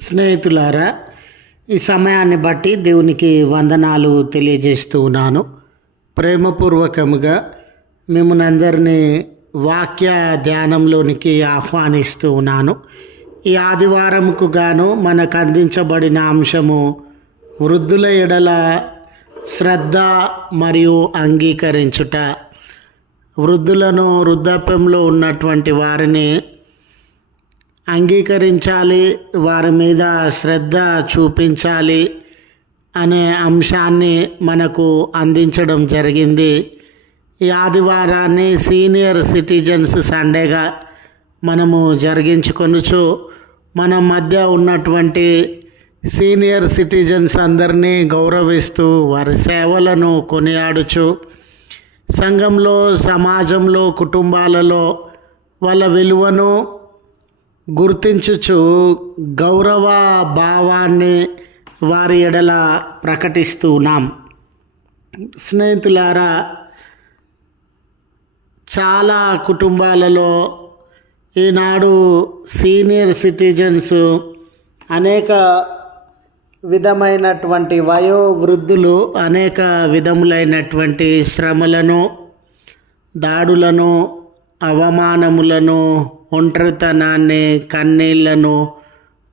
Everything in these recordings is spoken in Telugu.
స్నేహితులారా ఈ సమయాన్ని బట్టి దేవునికి వందనాలు తెలియజేస్తూ ఉన్నాను. ప్రేమపూర్వకముగా మిమ్మల్ని అందరినీ వాక్య ధ్యానంలోనికి ఆహ్వానిస్తూ ఉన్నాను. ఈ ఆదివారంకు గాను మనకు అందించబడిన అంశము వృద్ధుల ఎడల శ్రద్ధ మరియు అంగీకరించుట. వృద్ధులను వృద్ధాప్యంలో ఉన్నటువంటి వారిని అంగీకరించాలి వారి మీద శ్రద్ధ చూపించాలి అనే అంశాన్ని మనకు అందించడం జరిగింది. ఈ ఆదివారాన్ని సీనియర్ సిటిజన్స్ సండేగా మనము జరిగించుకొనుచు మన మధ్య ఉన్నటువంటి సీనియర్ సిటిజన్స్ అందరినీ గౌరవిస్తూ వారి సేవలను కొనియాడుచు సంఘంలో సమాజంలో కుటుంబాలలో వాళ్ళ విలువను గుర్తించుచు గౌరవ భావాన్ని వారి ఎడల ప్రకటిస్తున్నాం స్నేహితులారా చాలా కుటుంబాలలో ఈనాడు సీనియర్ సిటిజన్స్ అనేక విధమైనటువంటి వయోవృద్ధులు అనేక విధములైనటువంటి శ్రమలను దాడులను అవమానములను ఒంటరితనాన్ని కన్నీళ్ళను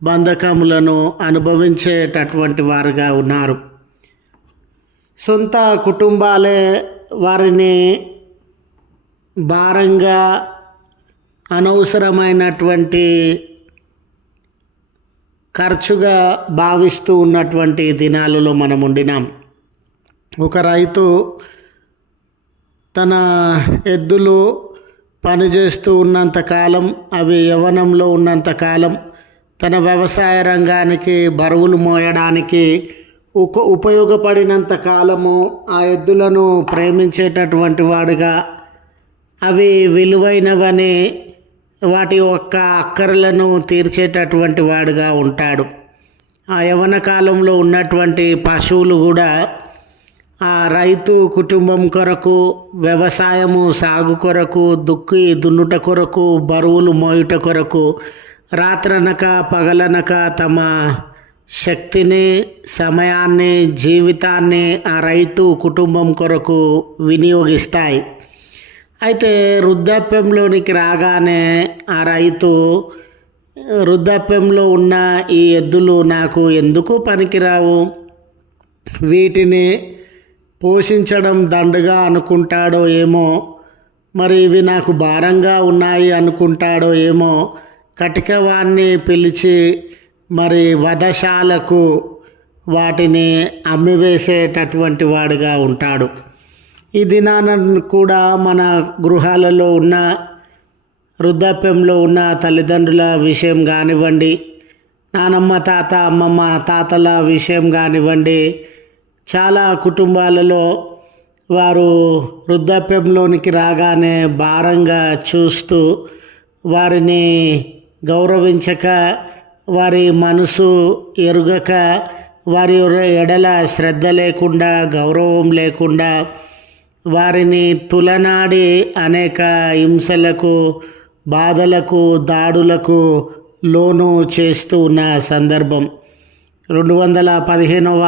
బంధకములను అనుభవించేటటువంటి వారుగా ఉన్నారు. సొంత కుటుంబాలే వారిని భారంగా అనవసరమైనటువంటి ఖర్చుగా భావిస్తూ ఉన్నటువంటి దినాలలో మనం ఉండినాం. ఒక రైతు తన ఎద్దులు పనిచేస్తూ ఉన్నంతకాలం అవి యవనంలో ఉన్నంతకాలం తన వ్యవసాయ రంగానికి బరువులు మోయడానికి ఉప ఉపయోగపడినంత కాలము ఆ ఎద్దులను ప్రేమించేటటువంటి వాడుగా అవి విలువైనవని వాటి యొక్క అక్కరలను తీర్చేటటువంటి వాడుగా ఉంటాడు. ఆ యవన కాలంలో ఉన్నటువంటి పశువులు కూడా ఆ రైతు కుటుంబం కొరకు వ్యవసాయము సాగు కొరకు దుక్కి దున్నుట కొరకు బరువులు మోయుట కొరకు రాత్రనక పగలనక తమ శక్తిని సమయాన్ని జీవితాన్ని ఆ రైతు కుటుంబం కొరకు వినియోగిస్తాయి. అయితే వృద్ధాప్యంలోనికి రాగానే ఆ రైతు వృద్ధాప్యంలో ఉన్న ఈ ఎద్దులు నాకు ఎందుకు పనికిరావు? వీటిని పోషించడం దండగా అనుకుంటాడో ఏమో మరి ఇవి నాకు భారంగా ఉన్నాయి అనుకుంటాడో ఏమో కటికవాన్ని పిలిచి మరి వధశాలకు వాటిని అమ్మివేసేటటువంటి వాడుగా ఉంటాడు. ఈ దినాన కూడా మన గృహాలలో ఉన్న వృద్ధాప్యంలో ఉన్న తల్లిదండ్రుల విషయం కానివ్వండి నానమ్మ తాత అమ్మమ్మ తాతల విషయం కానివ్వండి చాలా కుటుంబాలలో వారు వృద్ధాప్యంలోనికి రాగానే భారంగా చూస్తూ వారిని గౌరవించక వారి మనసు ఎరుగక వారి ఎడల శ్రద్ధ లేకుండా గౌరవం లేకుండా వారిని తులనాడి అనేక హింసలకు బాధలకు దాడులకు లోను చేస్తూ ఉన్న సందర్భం. రెండు వందల పదిహేనవ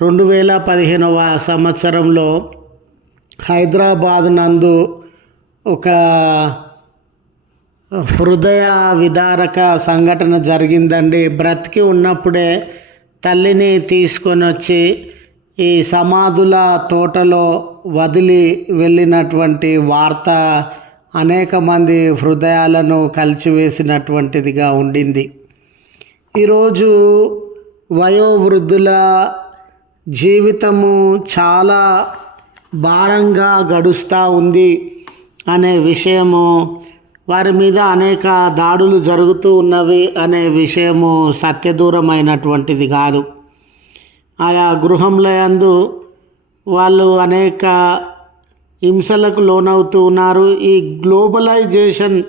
రెండు వేల పదిహేనవ సంవత్సరంలో హైదరాబాద్ నందు ఒక హృదయ విదారక సంఘటన జరిగిందండి. బ్రతికి ఉన్నప్పుడే తల్లిని తీసుకొని వచ్చి ఈ సమాధుల తోటలో వదిలి వెళ్ళినటువంటి వార్త అనేక మంది హృదయాలను కలిచివేసినటువంటిదిగా ఉండింది. ఈరోజు వయోవృద్ధుల జీవితము చాలా భారంగా గడుస్తూ ఉంది అనే విషయము వారి మీద అనేక దాడులు జరుగుతూ ఉన్నవి అనే విషయము సత్యదూరమైనటువంటిది కాదు. ఆయా గృహంలో యందు వాళ్ళు అనేక హింసలకు లోనవుతూ ఉన్నారు. ఈ గ్లోబలైజేషన్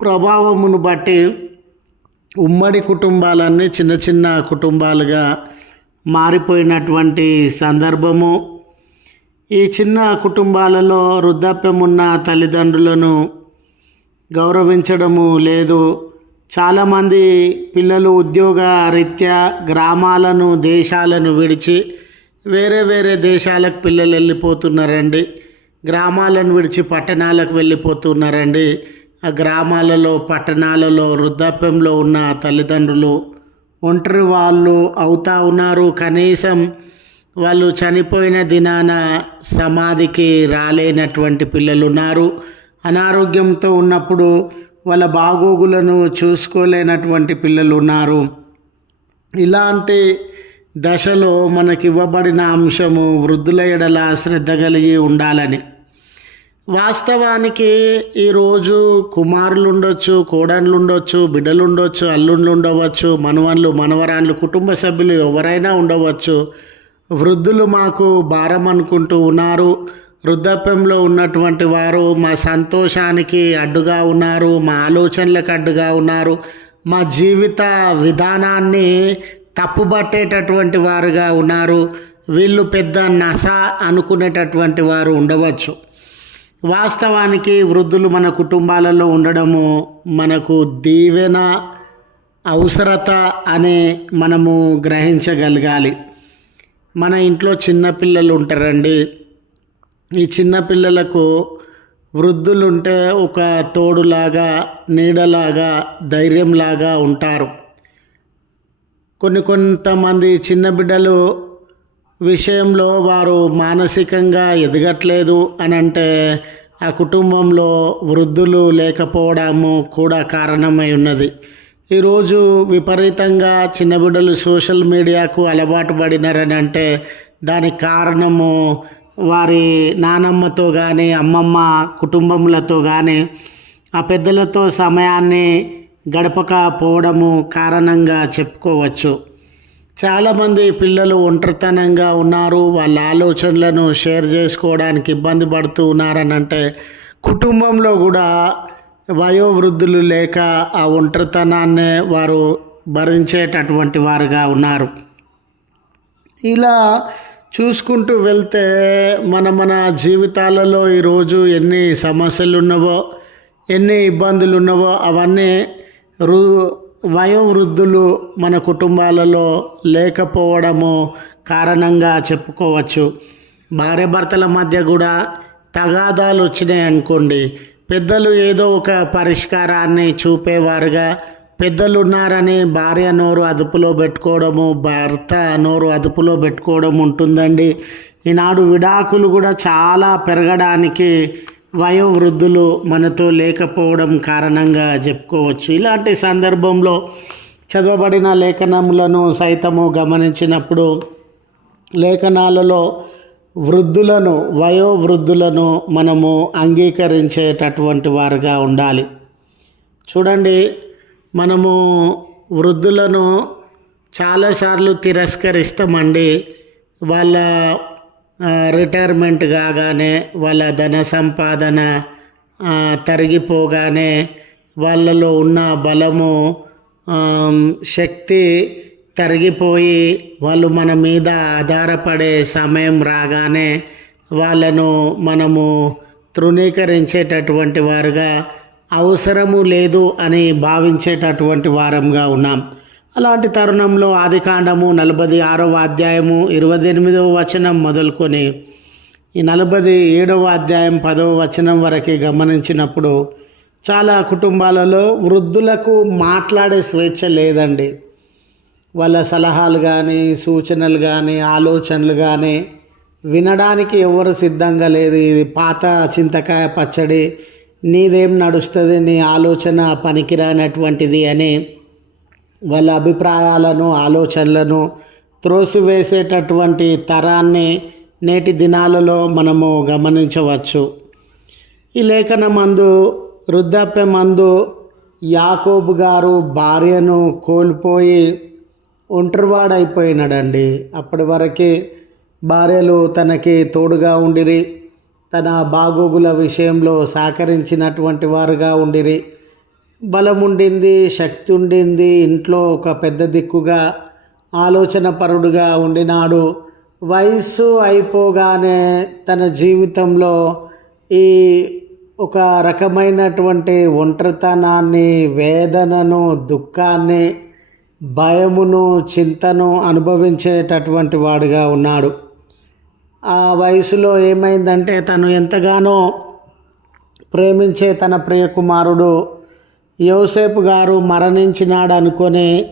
ప్రభావమును బట్టి ఉమ్మడి కుటుంబాలన్నీ చిన్న చిన్న కుటుంబాలుగా మారిపోయినటువంటి సందర్భము. ఈ చిన్న కుటుంబాలలో వృద్ధాప్యం ఉన్న తల్లిదండ్రులను గౌరవించడము లేదు. చాలామంది పిల్లలు ఉద్యోగ రీత్యా గ్రామాలను దేశాలను విడిచి వేరే వేరే దేశాలకు పిల్లలు వెళ్ళిపోతున్నారండి. గ్రామాలను విడిచి పట్టణాలకు వెళ్ళిపోతున్నారండి. ఆ గ్రామాలలో పట్టణాలలో వృద్ధాప్యంలో ఉన్న తల్లిదండ్రులు ఒంటరి వాళ్ళు అవుతా ఉన్నారు. కనీసం వాళ్ళు చనిపోయిన దినాన సమాధికి రాలేనటువంటి పిల్లలు ఉన్నారు అనారోగ్యంతో ఉన్నప్పుడు వాళ్ళ బాగోగులను చూసుకోలేనటువంటి పిల్లలు ఉన్నారు ఇలాంటి దశలో మనకి ఇవ్వబడిన అంశము వృద్ధుల ఎడల శ్రద్ధ కలిగి ఉండాలని. వాస్తవానికి ఈరోజు కుమారులు ఉండొచ్చు కోడన్లు ఉండొచ్చు బిడ్డలు ఉండొచ్చు అల్లుండ్లు ఉండవచ్చు మనవన్లు మనవరాన్లు కుటుంబ సభ్యులు ఎవరైనా ఉండవచ్చు. వృద్ధులు మాకు భారం అనుకుంటూ ఉన్నారు. వృద్ధాప్యంలో ఉన్నటువంటి వారు మా సంతోషానికి అడ్డుగా ఉన్నారు మా ఆలోచనలకు అడ్డుగా ఉన్నారు. మా జీవిత విధానాన్ని తప్పుబట్టేటటువంటి వారుగా ఉన్నారు. వీళ్ళు పెద్ద నస అనుకునేటటువంటి వారు ఉండవచ్చు. వాస్తవానికి వృద్ధులు మన కుటుంబాలలో ఉండడము మనకు దీవెన అవసరత అనే మనము గ్రహించగలగాలి. మన ఇంట్లో చిన్నపిల్లలు ఉంటారండి. ఈ చిన్నపిల్లలకు వృద్ధులు ఉంటే ఒక తోడులాగా నీడలాగా ధైర్యంలాగా ఉంటారు. కొన్ని కొంతమంది చిన్న బిడ్డలు విషయంలో వారు మానసికంగా ఎదగట్లేదు అని అంటే ఆ కుటుంబంలో వృద్ధులు లేకపోవడము కూడా కారణమై ఉన్నది. ఈరోజు విపరీతంగా చిన్న బిడ్డలు సోషల్ మీడియాకు అలవాటు పడినారని అంటే దానికి కారణము వారి నానమ్మతో కానీ అమ్మమ్మ కుటుంబములతో కానీ ఆ పెద్దలతో సమయాన్ని గడపకపోవడము కారణంగా చెప్పుకోవచ్చు. చాలామంది పిల్లలు ఒంటరితనంగా ఉన్నారు. వాళ్ళ ఆలోచనలను షేర్ చేసుకోవడానికి ఇబ్బంది పడుతూ ఉన్నారని అంటే కుటుంబంలో కూడా వయోవృద్ధులు లేక ఆ ఒంటరితనాన్నే వారు భరించేటటువంటి వారుగా ఉన్నారు. ఇలా చూసుకుంటూ వెళ్తే మన మన జీవితాలలో ఈరోజు ఎన్ని సమస్యలు ఉన్నవో ఎన్ని ఇబ్బందులు ఉన్నవో అవన్నీ రు వయోవృద్ధులు మన కుటుంబాలలో లేకపోవడము కారణంగా చెప్పుకోవచ్చు. భార్యాభర్తల మధ్య కూడా తగాదాలు వచ్చినాయి అనుకోండి. పెద్దలు ఏదో ఒక పరిష్కారాన్ని చూపేవారుగా. పెద్దలు ఉన్నారని భార్య నోరు అదుపులో పెట్టుకోవడము భర్త నోరు అదుపులో పెట్టుకోవడం ఉంటుందండి. ఈనాడు విడాకులు కూడా చాలా పెరగడానికి వయోవృద్ధులు మనతో లేకపోవడం కారణంగా చెప్పుకోవచ్చు. ఇలాంటి సందర్భంలో చదవబడిన లేఖనములను సైతము గమనించినప్పుడు లేఖనాలలో వృద్ధులను వయోవృద్ధులను మనము అంగీకరించేటటువంటి వారుగా ఉండాలి. చూడండి మనము వృద్ధులను చాలాసార్లు తిరస్కరిస్తామండి. వాళ్ళ రిటైర్మెంట్ కాగానే వాళ్ళ ధన సంపాదన తరిగిపోగానే వాళ్ళలో ఉన్న బలము శక్తి తరిగిపోయి వాళ్ళు మన మీద ఆధారపడే సమయం రాగానే వాళ్ళను మనము తృణీకరించేటటువంటి వారుగా అవసరము లేదు అని భావించేటటువంటి వారంగా ఉన్నాం. అలాంటి తరుణంలో ఆదికాండము నలభై ఆరవ అధ్యాయము ఇరవై ఎనిమిదవ వచనం మొదలుకొని ఈ నలభై ఏడవ అధ్యాయం పదవ వచనం వరకు గమనించినప్పుడు చాలా కుటుంబాలలో వృద్ధులకు మాట్లాడే స్వేచ్ఛ లేదండి. వాళ్ళ సలహాలు కానీ సూచనలు కానీ ఆలోచనలు కానీ వినడానికి ఎవరు సిద్ధంగా లేదు. ఇది పాత చింతకాయ పచ్చడి నీదేం నడుస్తుంది నీ ఆలోచన పనికిరానటువంటిది అని వాళ్ళ అభిప్రాయాలను ఆలోచనలను త్రోసివేసేటటువంటి తరాన్ని నేటి దినాలలో మనము గమనించవచ్చు. ఈ లేఖన మందు వృద్ధాప్య మందు యాకోబు గారు భార్యను కోల్పోయి ఒంటరివాడైపోయినాడండి. అప్పటి వరకే భార్యలు తనకి తోడుగా ఉండిరి తన బాగోగుల విషయంలో సహకరించినటువంటి వారుగా ఉండిరి. బలం ఉండింది శక్తి ఉండింది ఇంట్లో ఒక పెద్ద దిక్కుగా ఆలోచన పరుడుగా ఉండినాడు. వయస్సు అయిపోగానే తన జీవితంలో ఈ ఒక రకమైనటువంటి ఒంటరితనాన్ని వేదనను దుఃఖాన్ని భయమును చింతను అనుభవించేటటువంటి వాడుగా ఉన్నాడు. ఆ వయసులో ఏమైందంటే తను ఎంతగానో ప్రేమించే తన ప్రియకుమారుడు యోసేపు గారు మరణించినాడు అనుకొని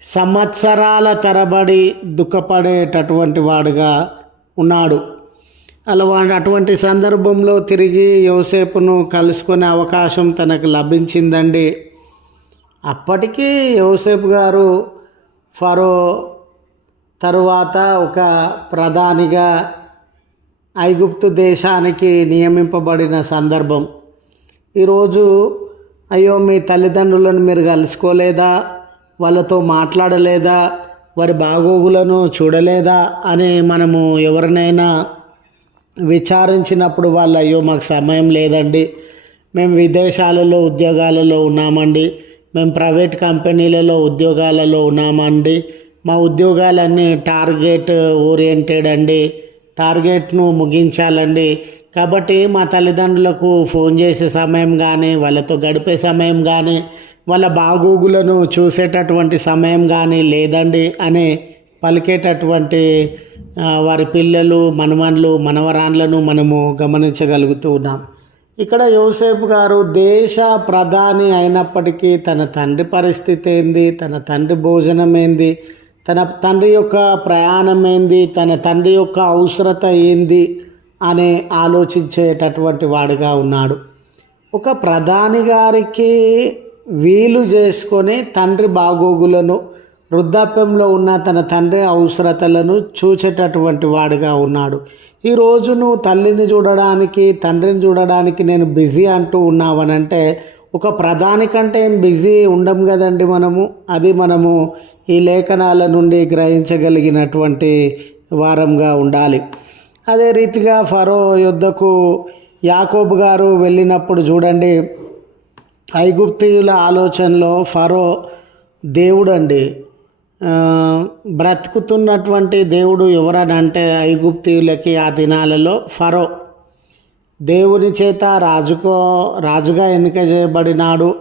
సంవత్సరాల తరబడి దుఃఖపడేటటువంటి వాడుగా ఉన్నాడు. అలా అటువంటి సందర్భంలో తిరిగి యోసేపును కలుసుకునే అవకాశం తనకు లభించిందండి. అప్పటికీ యోసేపు గారు ఫరో తరువాత ఒక ప్రధానిగా ఐగుప్తు దేశానికి నియమింపబడిన సందర్భం. ఈరోజు అయ్యో మీ తల్లిదండ్రులను మీరు కలుసుకోలేదా? వాళ్ళతో మాట్లాడలేదా? వారి బాగోగులను చూడలేదా? అని మనము ఎవరినైనా విచారించినప్పుడు వాళ్ళు అయ్యో మాకు సమయం లేదండి. మేము విదేశాలలో ఉద్యోగాలలో ఉన్నామండి. మేము ప్రైవేట్ కంపెనీలలో ఉద్యోగాలలో ఉన్నామండి. మా ఉద్యోగాలన్నీ టార్గెట్ ఓరియంటెడ్ అండి. టార్గెట్ను ముగించాలండి. కాబట్టి మా తల్లిదండ్రులకు ఫోన్ చేసే సమయం కానీ వాళ్ళతో గడిపే సమయం కానీ వాళ్ళ బాగోగులను చూసేటటువంటి సమయం కానీ లేదండి అని పలికేటటువంటి వారి పిల్లలు మనవన్లు మనవరాన్లను మనము గమనించగలుగుతూ ఉన్నాం. ఇక్కడ యోసేపు గారు దేశ ప్రధాని అయినప్పటికీ తన తండ్రి పరిస్థితి ఏంది తన తండ్రి భోజనం ఏంది తన తండ్రి యొక్క ప్రయాణం ఏంది తన తండ్రి యొక్క అవసరత ఏంది అనే ఆలోచించేటటువంటి వాడుగా ఉన్నాడు. ఒక ప్రధాని గారికి వీలు చేసుకొని తండ్రి బాగోగులను వృద్ధాప్యంలో ఉన్న తన తండ్రి అవసరతలను చూచేటటువంటి వాడుగా ఉన్నాడు. ఈరోజు నువ్వు తల్లిని చూడడానికి తండ్రిని చూడడానికి నేను బిజీ అంటూ ఉన్నావనంటే ఒక ప్రధాని కంటే ఏం బిజీ ఉండం కదండి మనము? అది మనము ఈ లేఖనాల నుండి గ్రహించగలిగినటువంటి వారంగా ఉండాలి. అదే రీతిగా ఫరో యుద్ధకు యాకోబు గారు వెళ్ళినప్పుడు చూడండి ఐగుప్తీయుల ఆలోచనలో ఫరో దేవుడు అండి బ్రతుకుతున్నటువంటి దేవుడు ఎవరనంటే ఐగుప్తీయులకి ఆ దినాలలో ఫరో. దేవుని చేత రాజుకో రాజుగా ఎన్నిక చేయబడినాడు.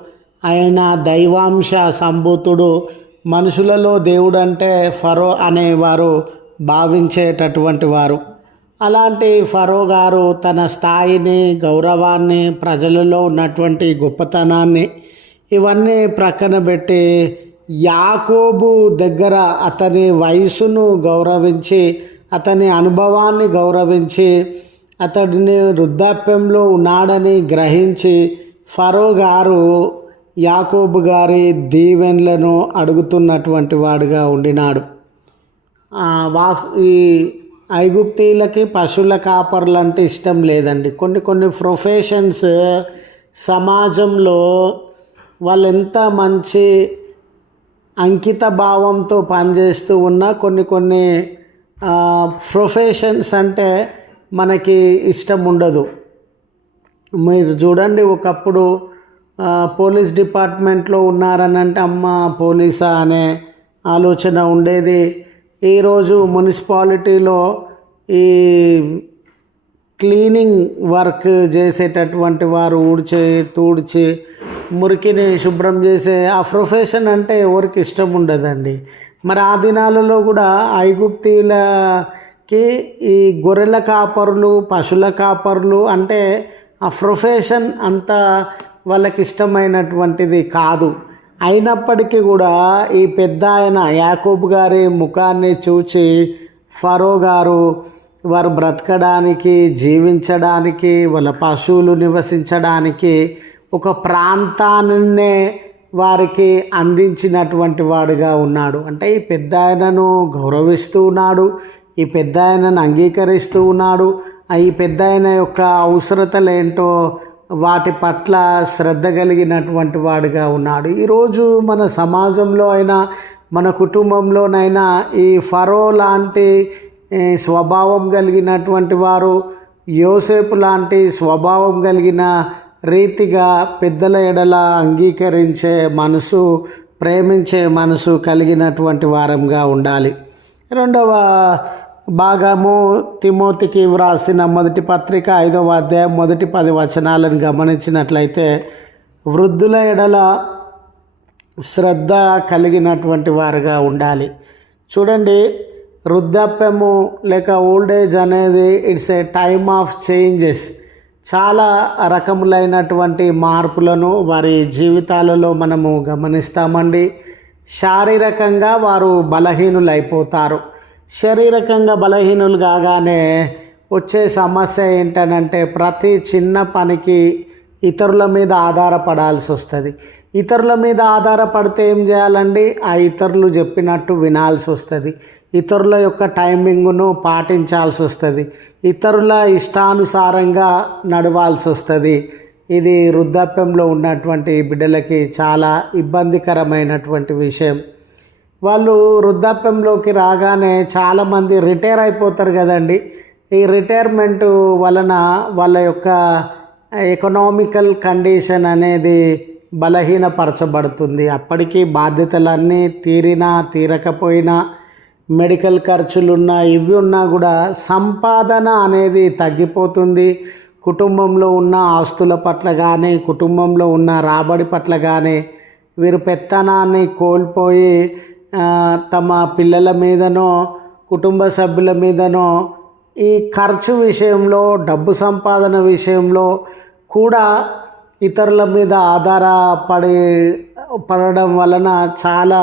ఆయన దైవాంశ సంభూతుడు. మనుషులలో దేవుడు అంటే ఫరో అనేవారు భావించేటటువంటి వారు. అలాంటి ఫరో గారు తన స్థాయిని గౌరవాన్ని ప్రజలలో ఉన్నటువంటి గొప్పతనాన్ని ఇవన్నీ ప్రక్కన పెట్టి యాకోబు దగ్గర అతని వయసును గౌరవించి అతని అనుభవాన్ని గౌరవించి అతడిని వృద్ధాప్యంలో ఉన్నాడని గ్రహించి ఫరో గారు యాకోబు గారి దీవెన్లను అడుగుతున్నటువంటి వాడుగా ఉండినాడు. వాస్ ఈ ఐగుప్తీలకి పశువుల కాపర్లు అంటే ఇష్టం లేదండి. కొన్ని కొన్ని ప్రొఫెషన్స్ సమాజంలో వాళ్ళు ఎంత మంచి అంకిత భావంతో పనిచేస్తూ ఉన్నా కొన్ని కొన్ని ప్రొఫెషన్స్ అంటే మనకి ఇష్టం ఉండదు. మీరు చూడండి ఒకప్పుడు పోలీస్ డిపార్ట్మెంట్లో ఉన్నారని అంటే అమ్మ పోలీసా అనే ఆలోచన ఉండేది. ఈరోజు మున్సిపాలిటీలో ఈ క్లీనింగ్ వర్క్ చేసేటటువంటి వారు ఊడ్చి తూడ్చి మురికిని శుభ్రం చేసే ఆ ప్రొఫెషన్ అంటే ఎవరికి ఇష్టం ఉండదండి. మరి ఆ దినాలలో కూడా ఐగుప్తీలకి ఈ గొర్రెల కాపరులు పశువుల కాపరులు అంటే ఆ ప్రొఫెషన్ అంత వాళ్ళకి ఇష్టమైనటువంటిది కాదు. అయినప్పటికీ కూడా ఈ పెద్ద ఆయన యాకూబ్ గారి ముఖాన్ని చూచి ఫరో గారు వారు బ్రతకడానికి జీవించడానికి వాళ్ళ పశువులు నివసించడానికి ఒక ప్రాంతాన్నే వారికి అందించినటువంటి వాడుగా ఉన్నాడు. అంటే ఈ పెద్ద ఆయనను గౌరవిస్తూ ఉన్నాడు ఈ పెద్ద ఆయనను అంగీకరిస్తూ ఉన్నాడు. ఆ ఈ పెద్ద ఆయన యొక్క అవసరతలు ఏంటో వాటి పట్ల శ్రద్ధ కలిగినటువంటి వాడుగా ఉన్నాడు. ఈరోజు మన సమాజంలో అయినా మన కుటుంబంలోనైనా ఈ ఫరో లాంటి స్వభావం కలిగినటువంటి వారు యోసేపు లాంటి స్వభావం కలిగిన రీతిగా పెద్దల ఎడల అంగీకరించే మనసు ప్రేమించే మనసు కలిగినటువంటి వారంగా ఉండాలి. రెండవ భాగము తిమోతికి వ్రాసిన మొదటి పత్రిక ఐదవ అధ్యాయం మొదటి పది వచనాలను గమనించినట్లయితే వృద్ధుల ఎడల శ్రద్ధ కలిగినటువంటి వారుగా ఉండాలి. చూడండి వృద్ధాప్యము లేక ఓల్డ్ ఏజ్ అనేది it's a time of changes చాలా రకములైనటువంటి మార్పులను వారి జీవితాలలో మనము గమనిస్తామండి. శారీరకంగా వారు బలహీనులైపోతారు. శారీరకంగా బలహీనులు కాగానే వచ్చే సమస్య ఏంటనంటే ప్రతి చిన్న పనికి ఇతరుల మీద ఆధారపడాల్సి వస్తుంది. ఇతరుల మీద ఆధారపడితే ఏం చేయాలండి? ఆ ఇతరులు చెప్పినట్టు వినాల్సి వస్తుంది. ఇతరుల యొక్క టైమింగ్ను పాటించాల్సి వస్తుంది. ఇతరుల ఇష్టానుసారంగా నడవాల్సి వస్తుంది. ఇది వృద్ధాప్యంలో ఉన్నటువంటి బిడ్డలకి చాలా ఇబ్బందికరమైనటువంటి విషయం. వాళ్ళు వృద్ధాప్యంలోకి రాగానే చాలామంది రిటైర్ అయిపోతారు కదండి. ఈ రిటైర్మెంట్ వలన వాళ్ళ యొక్క ఎకనామికల్ కండిషన్ అనేది బలహీనపరచబడుతుంది. అప్పటికీ బాధ్యతలన్నీ తీరినా తీరకపోయినా మెడికల్ ఖర్చులున్నా ఇవి ఉన్నా కూడా సంపాదన అనేది తగ్గిపోతుంది. కుటుంబంలో ఉన్న ఆస్తుల పట్ల కానీ కుటుంబంలో ఉన్న రాబడి పట్ల కానీ వీరు పెత్తనాన్ని కోల్పోయి తమ పిల్లల మీదనో కుటుంబ సభ్యుల మీదనో ఈ ఖర్చు విషయంలో డబ్బు సంపాదన విషయంలో కూడా ఇతరుల మీద ఆధారపడి పడడం వలన చాలా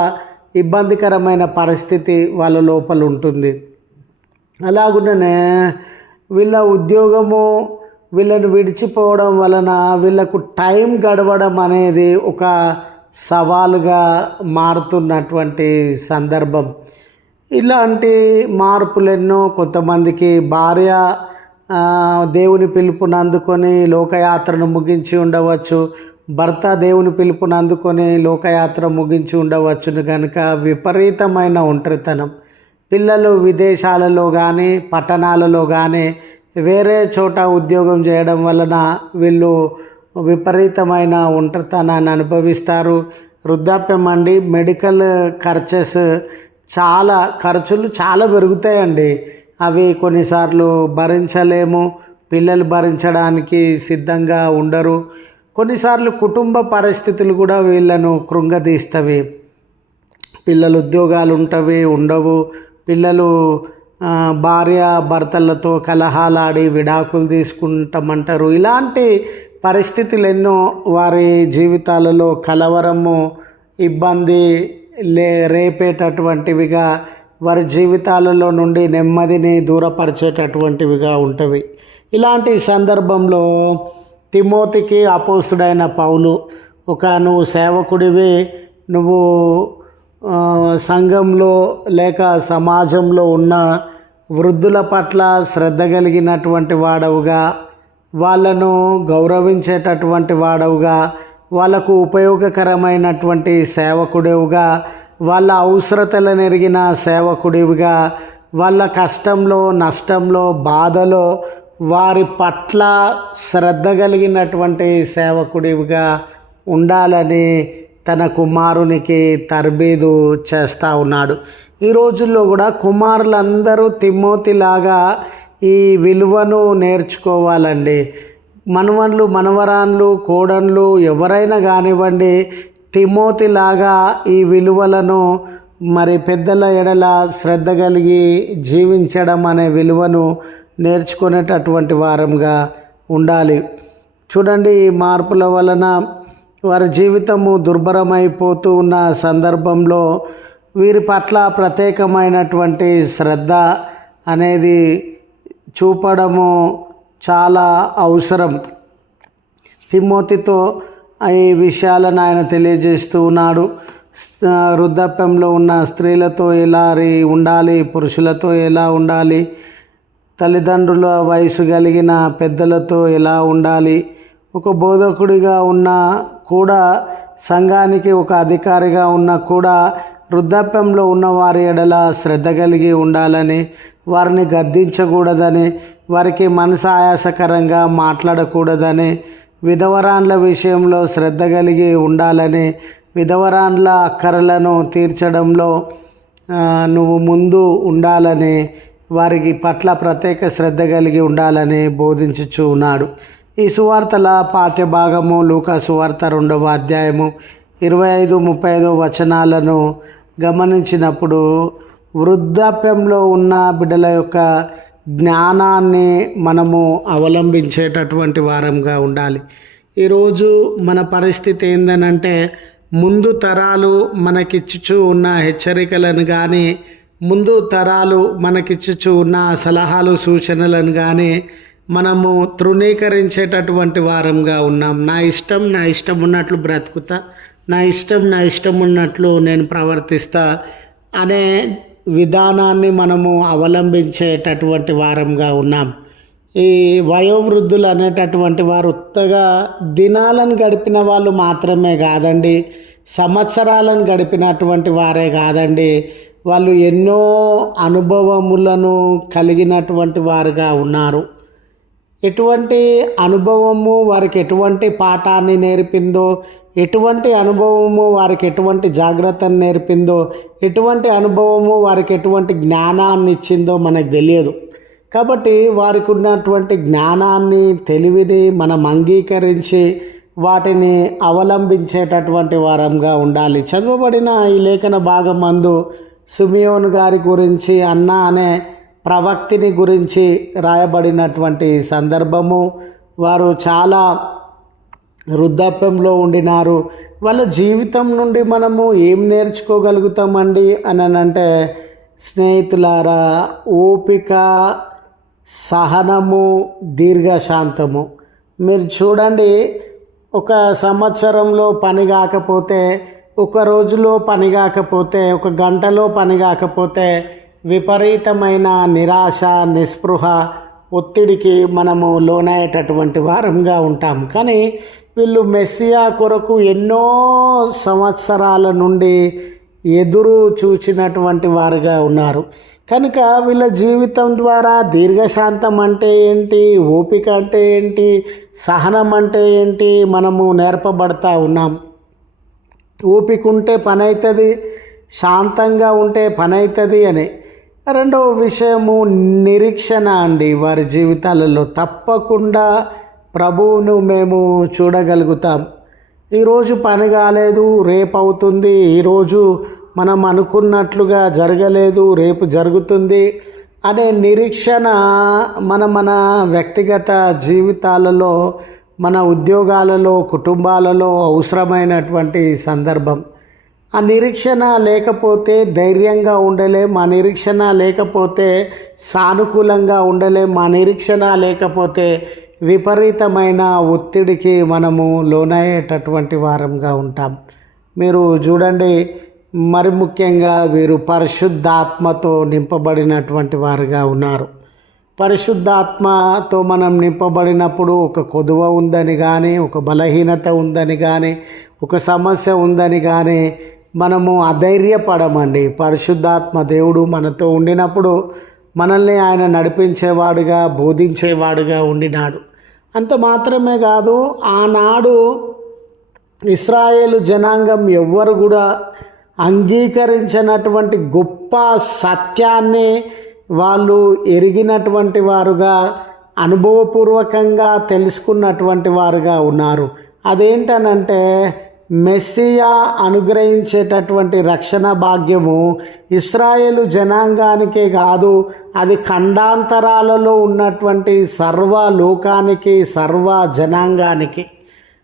ఇబ్బందికరమైన పరిస్థితి వాళ్ళ లోపల ఉంటుంది. అలాగుండనే వీళ్ళ ఉద్యోగము వీళ్ళని విడిచిపోవడం వలన వీళ్ళకు టైం గడవడం అనేది ఒక సవాలుగా మారుతున్నటువంటి సందర్భం. ఇలాంటి మార్పులెన్నో కొంతమందికి భార్య దేవుని పిలుపును అందుకొని లోకయాత్రను ముగించి ఉండవచ్చు. భర్త దేవుని పిలుపును అందుకొని లోకయాత్ర ముగించి ఉండవచ్చును కనుక విపరీతమైన ఒంటరితనం. పిల్లలు విదేశాలలో కానీ పట్టణాలలో కానీ వేరే చోట ఉద్యోగం చేయడం వలన వీళ్ళు విపరీతమైన ఒంటరితనాన్ని అనుభవిస్తారు. వృద్ధాప్యం అండి మెడికల్ ఖర్చెస్ చాలా ఖర్చులు చాలా పెరుగుతాయండి. అవి కొన్నిసార్లు భరించలేము. పిల్లలు భరించడానికి సిద్ధంగా ఉండరు. కొన్నిసార్లు కుటుంబ పరిస్థితులు కూడా వీళ్ళను కృంగదీస్తవి. పిల్లలు ఉద్యోగాలు ఉంటవి ఉండవు. పిల్లలు భార్య భర్తలతో కలహాలాడి విడాకులు తీసుకుంటామంటారు. ఇలాంటి పరిస్థితులు ఎన్నో వారి జీవితాలలో కలవరము ఇబ్బంది లే రేపేటటువంటివిగా వారి జీవితాలలో నుండి నెమ్మదిని దూరపరిచేటటువంటివిగా ఉంటవి. ఇలాంటి సందర్భంలో తిమోతికి అపోసుడైన పౌలు ఒక నువ్వు సేవకుడివి నువ్వు సంఘంలో లేక సమాజంలో ఉన్న వృద్ధుల పట్ల శ్రద్ధ కలిగినటువంటి వాడవుగా వాళ్ళను గౌరవించేటటువంటి వాడవుగా వాళ్ళకు ఉపయోగకరమైనటువంటి సేవకుడివిగా వాళ్ళ అవసరతలు ఎరిగిన సేవకుడివిగా వాళ్ళ కష్టంలో నష్టంలో బాధలో వారి పట్ల శ్రద్ధ కలిగినటువంటి సేవకుడివిగా ఉండాలని తన కుమారునికి తర్బీదు చేస్తూ ఉన్నాడు. ఈ రోజుల్లో కూడా కుమారులందరూ తిమ్మోతిలాగా ఈ విలువను నేర్చుకోవాలండి. మనవన్లు మనవరాన్లు కోడన్లు ఎవరైనా కానివ్వండి తిమోతిలాగా ఈ విలువలను మరి పెద్దల ఎడల శ్రద్ధ కలిగి జీవించడం అనే విలువను నేర్చుకునేటటువంటి వారంగా ఉండాలి. చూడండి ఈ మార్పుల వలన వారి జీవితము దుర్భరమైపోతూ ఉన్న సందర్భంలో వీరి పట్ల ప్రత్యేకమైనటువంటి శ్రద్ధ అనేది చూపడము చాలా అవసరం. తిమ్మోతితో ఈ విషయాలను ఆయన తెలియజేస్తూ ఉన్నాడు. వృద్ధాప్యంలో ఉన్న స్త్రీలతో ఎలా ఉండాలి పురుషులతో ఎలా ఉండాలి తల్లిదండ్రుల వయసు కలిగిన పెద్దలతో ఎలా ఉండాలి ఒక బోధకుడిగా ఉన్న కూడా సంఘానికి ఒక అధికారిగా ఉన్న కూడా వృద్ధాప్యంలో ఉన్న వారి ఎడల శ్రద్ధ కలిగి ఉండాలని వారిని గద్దించకూడదని వారికి మనసు ఆయాసకరంగా మాట్లాడకూడదని విధవరాండ్ల విషయంలో శ్రద్ధ కలిగి ఉండాలని విధవరాండ్ల అక్కరలను తీర్చడంలో నువ్వు ముందు ఉండాలని వారికి పట్ల ప్రత్యేక శ్రద్ధ కలిగి ఉండాలని బోధించుచు ఉన్నాడు. ఈ సువార్తల పాఠ్య భాగము లూకా సువార్త రెండవ అధ్యాయము ఇరవై ఐదు ముప్పై ఐదు వచనాలను గమనించినప్పుడు వృద్ధాప్యంలో ఉన్న బిడ్డల యొక్క జ్ఞానాన్ని మనము అవలంబించేటటువంటి వారంగా ఉండాలి. ఈరోజు మన పరిస్థితి ఏందనంటే ముందు తరాలు మనకిచ్చుచూ ఉన్న హెచ్చరికలను కానీ ముందు తరాలు మనకిచ్చుచూ ఉన్న సలహాలు సూచనలను కానీ మనము తృణీకరించేటటువంటి వారంగా ఉన్నాం. నా ఇష్టం నా ఇష్టం ఉన్నట్లు బ్రతుకుతా నా ఇష్టం నా ఇష్టం ఉన్నట్లు నేను ప్రవర్తిస్తా అనే విధానాన్ని మనము అవలంబించేటటువంటి వారంగా ఉన్నాం. ఈ వయోవృద్ధులు అనేటటువంటి వారు ఉత్తగా దినాలను గడిపిన వాళ్ళు మాత్రమే కాదండి సంవత్సరాలను గడిపినటువంటి వారే కాదండి వాళ్ళు ఎన్నో అనుభవములను కలిగినటువంటి వారుగా ఉన్నారు. ఎటువంటి అనుభవము వారికి ఎటువంటి పాఠాన్ని నేర్పిందో ఎటువంటి అనుభవము వారికి ఎటువంటి జాగ్రత్తను నేర్పిందో ఎటువంటి అనుభవము వారికి ఎటువంటి జ్ఞానాన్ని ఇచ్చిందో మనకు తెలియదు. కాబట్టి వారికి ఉన్నటువంటి జ్ఞానాన్ని తెలివిని మనం అంగీకరించి వాటిని అవలంబించేటటువంటి వారంగా ఉండాలి. చదవబడిన ఈ లేఖన భాగం మందు సుమియోన్ గారి గురించి అన్న అనే ప్రవక్తిని గురించి రాయబడినటువంటి సందర్భము వారు చాలా వృద్ధాప్యంలో ఉండినారు. వాళ్ళ జీవితం నుండి మనము ఏం నేర్చుకోగలుగుతామండి అని అంటే స్నేహితులారా ఓపిక సహనము దీర్ఘశాంతము. మీరు చూడండి ఒక సంవత్సరంలో పని కాకపోతే ఒక రోజులో పని కాకపోతే ఒక గంటలో పని కాకపోతే విపరీతమైన నిరాశ నిస్పృహ ఒత్తిడికి మనము లోనయ్యేటటువంటి వారంగా ఉంటాం. కానీ వీళ్ళు మెస్సియా కొరకు ఎన్నో సంవత్సరాల నుండి ఎదురు చూచినటువంటి వారుగా ఉన్నారు. కనుక వీళ్ళ జీవితం ద్వారా దీర్ఘశాంతం అంటే ఏంటి? ఓపిక అంటే ఏంటి? సహనం అంటే ఏంటి? మనము నేర్పబడతా ఉన్నాం. ఓపిక ఉంటే పని అవుతుంది శాంతంగా ఉంటే పని అవుతుంది అని రెండవ విషయము నిరీక్షణ అండి. వారి జీవితాలలో తప్పకుండా ప్రభువును మేము చూడగలుగుతాం. ఈరోజు పని కాలేదు రేపు అవుతుంది. ఈరోజు మనం అనుకున్నట్లుగా జరగలేదు రేపు జరుగుతుంది అనే నిరీక్షణ మన మన వ్యక్తిగత జీవితాలలో మన ఉద్యోగాలలో కుటుంబాలలో అవసరమైనటువంటి సందర్భం. ఆ నిరీక్షణ లేకపోతే ధైర్యంగా ఉండలేం ఆ నిరీక్షణ లేకపోతే సానుకూలంగా ఉండలేం ఆ నిరీక్షణ లేకపోతే విపరీతమైన ఒత్తిడికి మనము లోనయ్యేటటువంటి వారంగా ఉంటాం. మీరు చూడండి మరి ముఖ్యంగా వీరు పరిశుద్ధాత్మతో నింపబడినటువంటి వారుగా ఉన్నారు. పరిశుద్ధాత్మతో మనం నింపబడినప్పుడు ఒక కొదువ ఉందని కానీ ఒక బలహీనత ఉందని కానీ ఒక సమస్య ఉందని కానీ మనము అధైర్యపడమండి. పరిశుద్ధాత్మ దేవుడు మనతో ఉండినప్పుడు మనల్ని ఆయన నడిపించేవాడుగా బోధించేవాడుగా ఉండినాడు. అంత మాత్రమే కాదు ఆనాడు ఇస్రాయేల్ జనాంగం ఎవ్వరు కూడా అంగీకరించినటువంటి గొప్ప సత్యాన్ని వాళ్ళు ఎరిగినటువంటి వారుగా అనుభవపూర్వకంగా తెలుసుకున్నటువంటి వారుగా ఉన్నారు. అదేంటనంటే మెస్సియా అనుగ్రహించేటటువంటి రక్షణ భాగ్యము ఇస్రాయేలు జనాంగానికే కాదు అది ఖండాంతరాలలో ఉన్నటువంటి సర్వ లోకానికి సర్వ జనాంగానికి.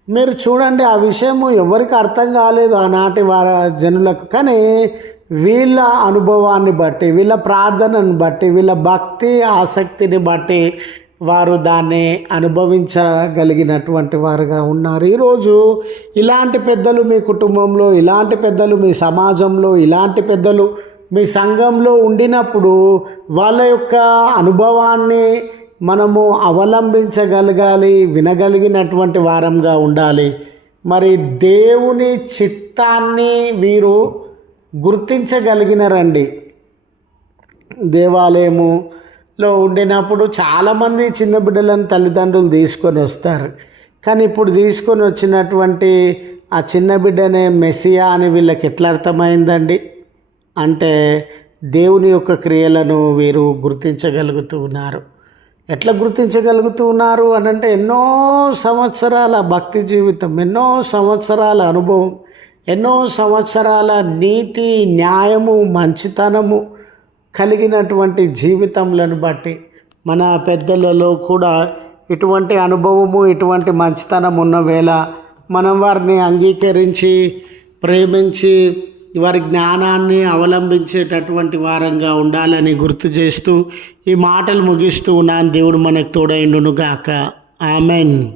మీరు చూడండి ఆ విషయము ఎవరికి అర్థం కాలేదు ఆనాటి వారి జనులకు. కానీ వీళ్ళ అనుభవాన్ని బట్టి వీళ్ళ ప్రార్థనను బట్టి వీళ్ళ భక్తి ఆసక్తిని బట్టి వారు దాన్ని అనుభవించగలిగినటువంటి వారుగా ఉన్నారు. ఈరోజు ఇలాంటి పెద్దలు మీ కుటుంబంలో ఇలాంటి పెద్దలు మీ సమాజంలో ఇలాంటి పెద్దలు మీ సంఘంలో ఉండినప్పుడు వాళ్ళ యొక్క అనుభవాన్ని మనము అవలంబించగలగాలి వినగలిగినటువంటి వారంగా ఉండాలి. మరి దేవుని చిత్తాన్ని వీరు గుర్తించగలిగినారండి. లో ఉండినప్పుడు చాలామంది చిన్న బిడ్డలను తల్లిదండ్రులు తీసుకొని వస్తారు. కానీ ఇప్పుడు తీసుకొని వచ్చినటువంటి ఆ చిన్న బిడ్డనే మెస్సియా అని వీళ్ళకి ఎట్లా అర్థమైందండి? అంటే దేవుని యొక్క క్రియలను వీరు గుర్తించగలుగుతూ ఉన్నారు. ఎట్లా గుర్తించగలుగుతూ ఉన్నారు అని అంటే ఎన్నో సంవత్సరాల భక్తి జీవితం ఎన్నో సంవత్సరాల అనుభవం ఎన్నో సంవత్సరాల నీతి న్యాయము మంచితనము కలిగినటువంటి జీవితములను బట్టి మన పెద్దలలో కూడా ఇటువంటి అనుభవము ఇటువంటి మంచితనం ఉన్న వేళ మనం వారిని అంగీకరించి ప్రేమించి వారి జ్ఞానాన్ని అవలంబించేటటువంటి వారంగా ఉండాలని గుర్తు చేస్తూ ఈ మాటలు ముగిస్తూ ఉన్నాను. దేవుడు మనకు తోడైండును గాక ఆమెన్.